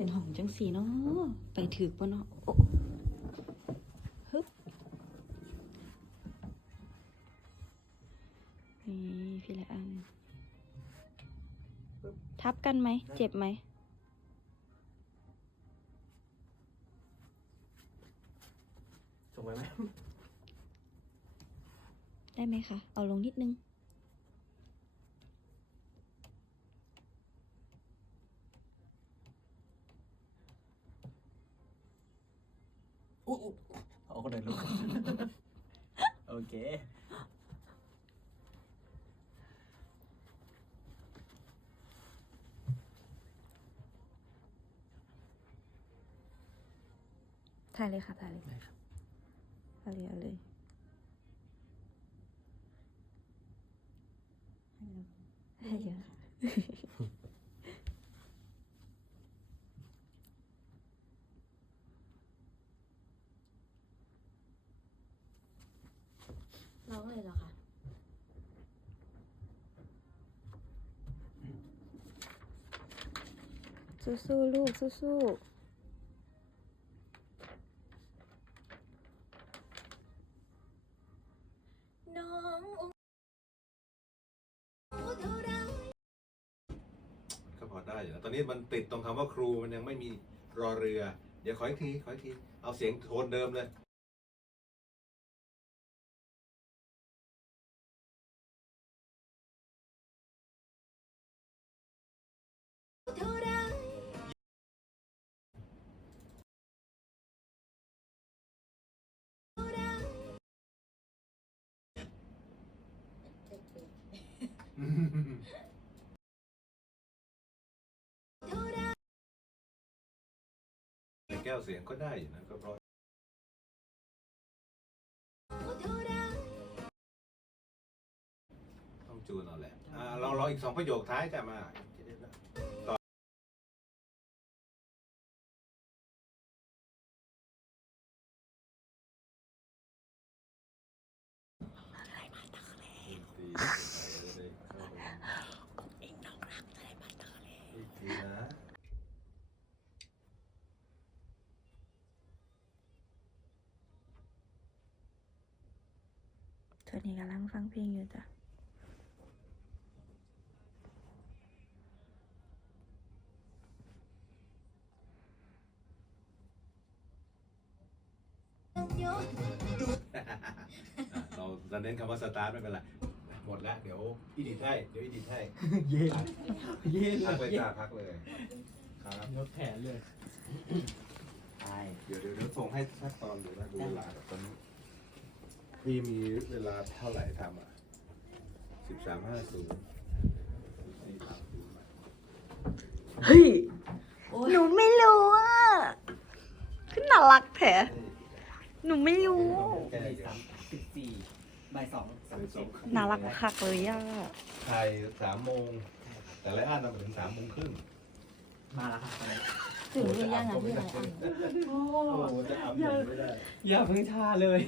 เป็นห้องจังสีเนาะไปถือปะเนาะโอ้ฮึบนี่พี่ละอัน ทับกันไหม เจ็บไหมส่งไปไหม ได้ไหมคะ เอาลงนิดนึง อุ๊ยเอาคนเดินลุก โอเค ถ่ายเลยค่ะถ่ายเลยได้ครับเอาเลยเอาเลยให้เยอะร้องเลยเหรอคะ สู้ๆลูกสู้ๆก็พอได้อยู่นะตอนนี้มันติดตรงคำว่าครูมันยังไม่มีรอเรือ เดี๋ยวขออีกทีขออีกที เอาเสียงโทนเดิมเลย ก้วเสียงก็ได้อยู่นะก็เพราะต้องจูนเอาแหละอ่าเราลออีกสองประโยคท้ายจะมาต่ออีกทีนะ ตอ นนี้กำลังฟังเพลงอยู่จ้ะอะเราจะเน้นคำว่าสตาร์ทไม่เป็นไร หมดแล้วเดี๋ยวอีดิทให้ เดี๋ยวอีดิทให้ เย็นเย็นพักเลยเย็นจ้าพักเลย ครับยกแขนเลย ใช่ เดี๋ยวเดี๋ยวเดี๋ยวส่งให้ชัดตอนดูนะดูเวลาแบบตอนนี้ พี่มีเวลาเท่าไหร่ทำอะสิบสามห้าศูนย์เฮ้ย หนูไม่รู้อะขึ้นน่ารักแถหนูไม่รู้ แก้สี่เยสาอะมสิบสี่บ่ายสองสามสิบน่ารักคักเลยอะถ่ายสามโมง แต่ละอันทำถึงสามโมงครึ่ง มาแล้วครับตอนนี้ ถึงหรือยังอะพี่ไรอันโอ้โอ้โหจะอัพหนึ่งไม่ได้อย่าเพิ่งชาเลย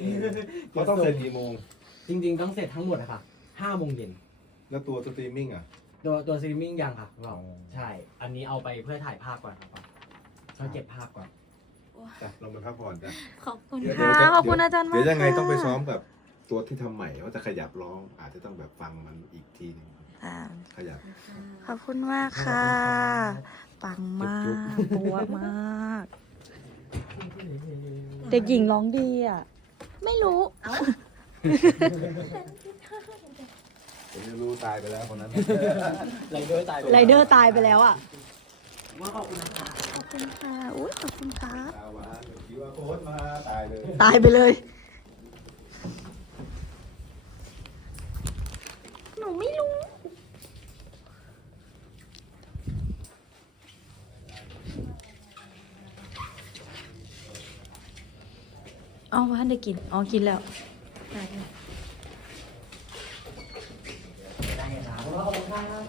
เขาต้องเสร็จกี่โมง จริง ๆ ต้องเสร็จทั้งหมดอะค่ะห้าโมงเย็นแล้วตัวสตรีมมิ่งอะ ตัวตัวสตรีมมิ่งยังค่ะเราอ๋อใช่ อันนี้เอาไปเพื่อถ่ายภาพก่อนครับเราเก็บภาพก่อนจ้ะลงไปพักผ่อนจ้ะขอบคุณเดี๋ยวค่ะเดี๋ยวขอบคุณอาจารย์มากเดี๋ยวยังไงค่ะต้องไปซ้อมกับตัวที่ทำใหม่ว่าจะขยับร้องอาจจะต้องแบบฟังมันอีกทีหนึง อ่าขยับ ขอบคุณมากค่ะ ปังมากจุ๊บปัวมาก เด็กหญิงร้องดีอะ ไม่รู้เอ้าผมจะรู้ตายไปแล้วคนนั้น ไรเดอร์ตายไรเดอร์ตายไปแล้วอะ ว่าขอบคุณนะคะขอบคุณค่ะ อุ้ยขอบคุณครับ ตาวานเดี๋ยวคิดว่าโค้ดมาตายเลย ตายไปเลย หนูไม่รู้ เอาว่าได้กิน อ๋อ กินแล้วได้ได้ครับขอบคุณครับ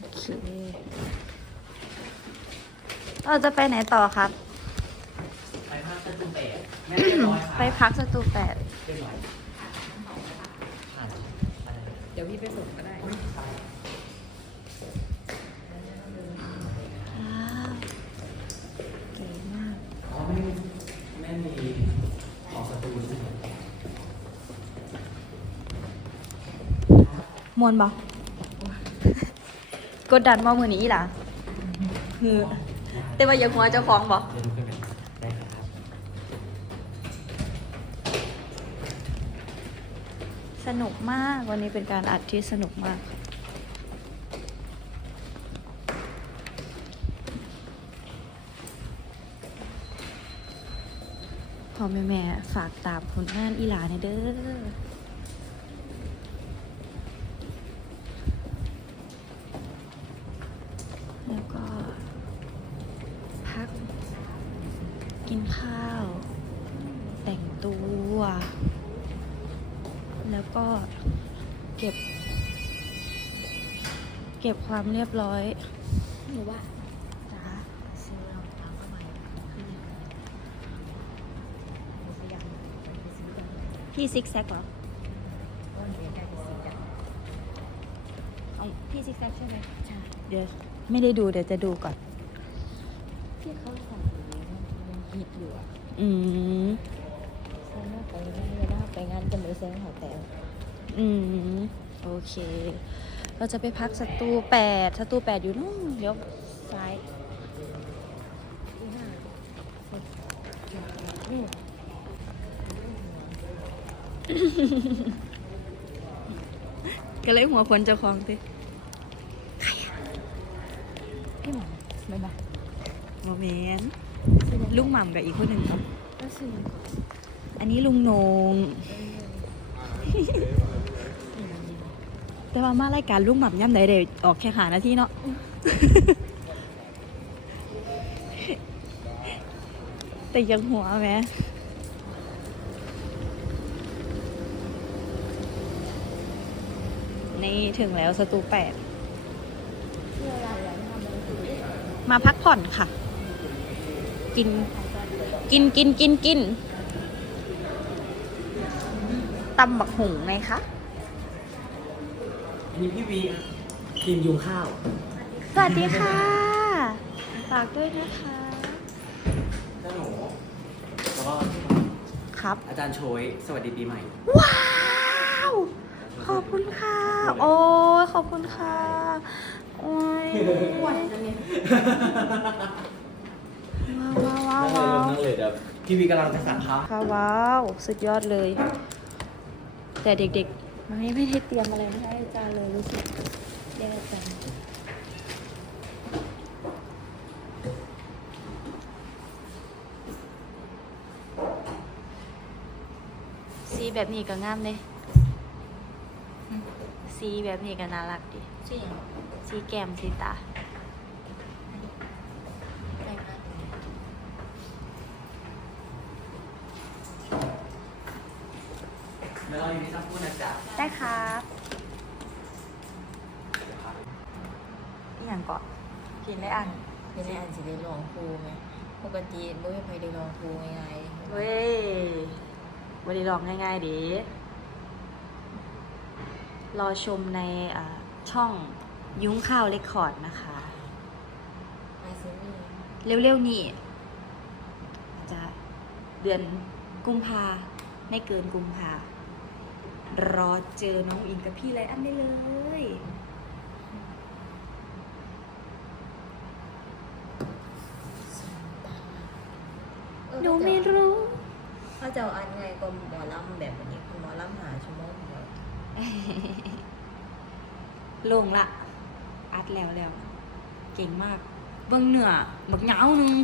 โอเคเราจะไปไหนต่อครับ ไปภาพสตูเปดแม่เรียบร้อยไปพักสตูแปด เรียบร้อยอะเดี๋ยวพี่ไปส่งก็ได้ มวนบ่กดดันบ่มือนี้อีหล่ะฮือแต่ว่าอย่าหัวเจ้าของบ่เดี๋ยวลุกขึ้นไปได้ครับสนุกมากวันนี้เป็นการอัดที่สนุกมากพ่อแม่แม่ๆฝากตามผลงานอีหลาในอยเด้อ แล้วก็ พัก กินข้าว แต่งตัว แล้วก็เก็บ เก็บความเรียบร้อยหนูว่าจ้าซื้อรองเท้าเข้ามาคือหนูพยายามไปซื้อกันพี่ซิกแซกเหรอก็เดี๋ยวได้ไปซื้อกันเอาพี่ซิกแซกใช่ไหมใช่เดี๋ยวไม่ได้ดูเดี๋ยวจะดูก่อนที่เขาใส่ยังฮิตอยู่อะอืมเซ็นว่าไปงานเวลาไปงานจะมือเซ็นหอแต่อืมโอเค เราจะไปพักสตูแปดสตูแปดอยู่นู่นเดี๋ยวซ้ายที่ห้านี่ก็เลยหัวคนเจ้าของสิพี่หมอบ๊ายบายโมเมนต์ซื้อยังลุงหม่ำกับอีกคนหนึ่งครับก็ซื้อยังก่อนอันนี้ลุงโหนง แต่ว่ามารายการลุงหม่ำย่ำใดเดี๋ยวออกแค่หานาทีเนาะแต่ยังหัวแม้นี่ถึงแล้วสตูแปดเพื่ออะไรแล้วทำอะไรคือมาพักผ่อนค่ะ กิน กินกินกินกินตำบักหุงไงคะ อันนี้พี่วีอะทีมยุงข้าว สวัสดีค่ะ ฝากด้วยนะคะเจ้าหนูแล้วก็ครับ อาจารย์โชยสวัสดีปีใหม่ว้าว ขอบคุณค่ะ โอ้ยขอบคุณค่ะ โอ้ยว้าวว้าวว้าวนั่งเลยว้าวนั่งเลยเดี๋ยวพี่วีกำลังจะสั่งข้าว ค่ะว้าว สุดยอดเลย แต่เด็กๆ ไม่ไม่ได้เตรียมอะไรมาให้อาจารย์เลยรู้สึกเรียกอาจารย์สีแบบนี้ก็งามเลยสีแบบนี้ก็น่ารักดีซื้อยังสีแก้มสีตา ได้ไหม แล้วเราอยู่ที่สักพูดนะจ๊ะได้ครับอหย่างก่อนกินได้อันเป็นในอันสิได้ลองครูไหมปกติบ่มีใครได้ลองครูง่ายๆเว้ยวันนี้ลองง่ายๆดีรอชมในอ่าช่องยุ้งข้าวเรคคอร์ดนะคะ อาซิมี่เร็วๆนี่อาจจะเดือนกุมภาไม่เกินกุมภา รอเจอน้องอิงกับพี่ไรอันได้เลยหนูไม่รู้เขาจะเอาอันไงก็หมอลำแบบนี้หมอลำหาชั่วโมงเดียวลงละ อัดแล้วแล้ว เก่งมาก เบิ่งเหนือบักเหงาหนึง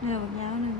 เหนือบักเหงาหนึง